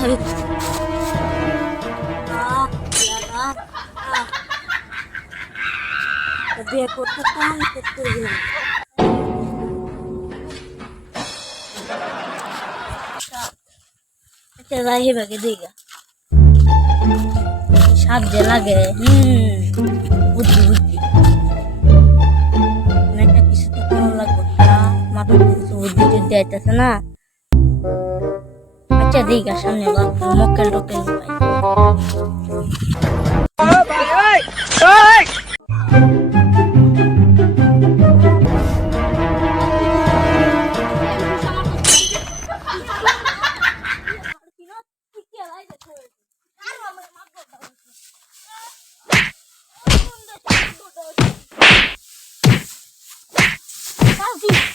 মাথা ব্যথা বিয়ে করতে কেমন করতে গেলাম আচ্ছা যাই হেবাকে দিগা সাপ যে লাগে বুদ্ধি বুদ্ধি একটা কিছু তো কোনো লাগবে না মাথার কিছু বুদ্ধি টুদ্ধি আইতেছে না আচ্ছা দিগা সামনে মক্কেল টক্কেল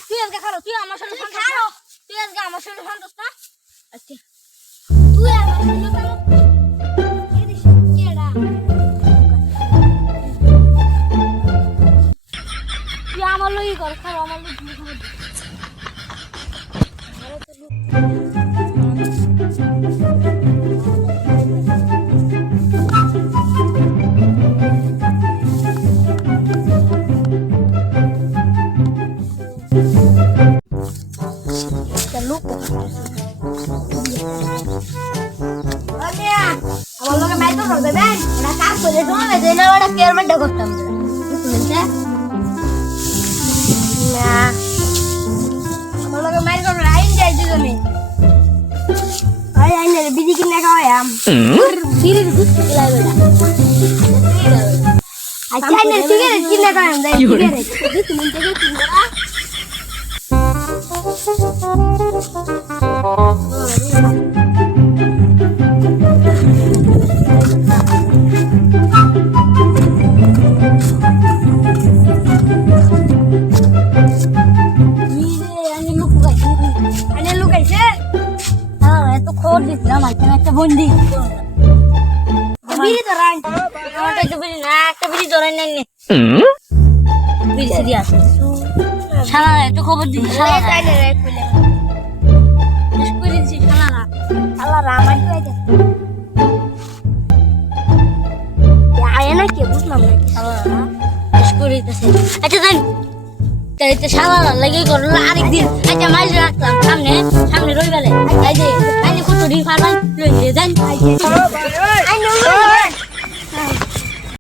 তুই আজকে খারো তুই আমার সাথে তুই আজকে আমার সাথে সন্তোষ না আচ্ছা তুই আমার তুই আমার লই কর খারো আমার লই আমার লোকে মাইতো করবে বেন না কাজ করে জমা দেয় না ওটা কেয়ার মধ্যে করতাম বুঝতে না আমার লোকে মাইর করবে আইন যাই দুজনে আইনে বিড়ি কিনে খাওয়াই আম বিড়ির গুষ্টি গলাই বেটা আচ্ছা আইনে সিগারেট কিনে খাওয়াই যাই সিগারেট দুই মিনিট থেকে কিনবা একটা বন্দি বিড়ি ধরাই আমারটা তো বিড়ি না একটা বিড়ি ধরাই নাই বিড়ি সিরিয়াস শালা একটু খবর দিই শালা তাই না রে কইলে কই দিছি শালা আমার তো আইছে আয় না কি বুঝলাম না শালা করে দিতেছে আচ্ছা দেন তাইতে শালা লাগি করল আরেকদিন আচ্ছা মাইজ রাখলাম সামনে রইবালে এই যে আইনে কত রি ফারবাই লই দেন আইনে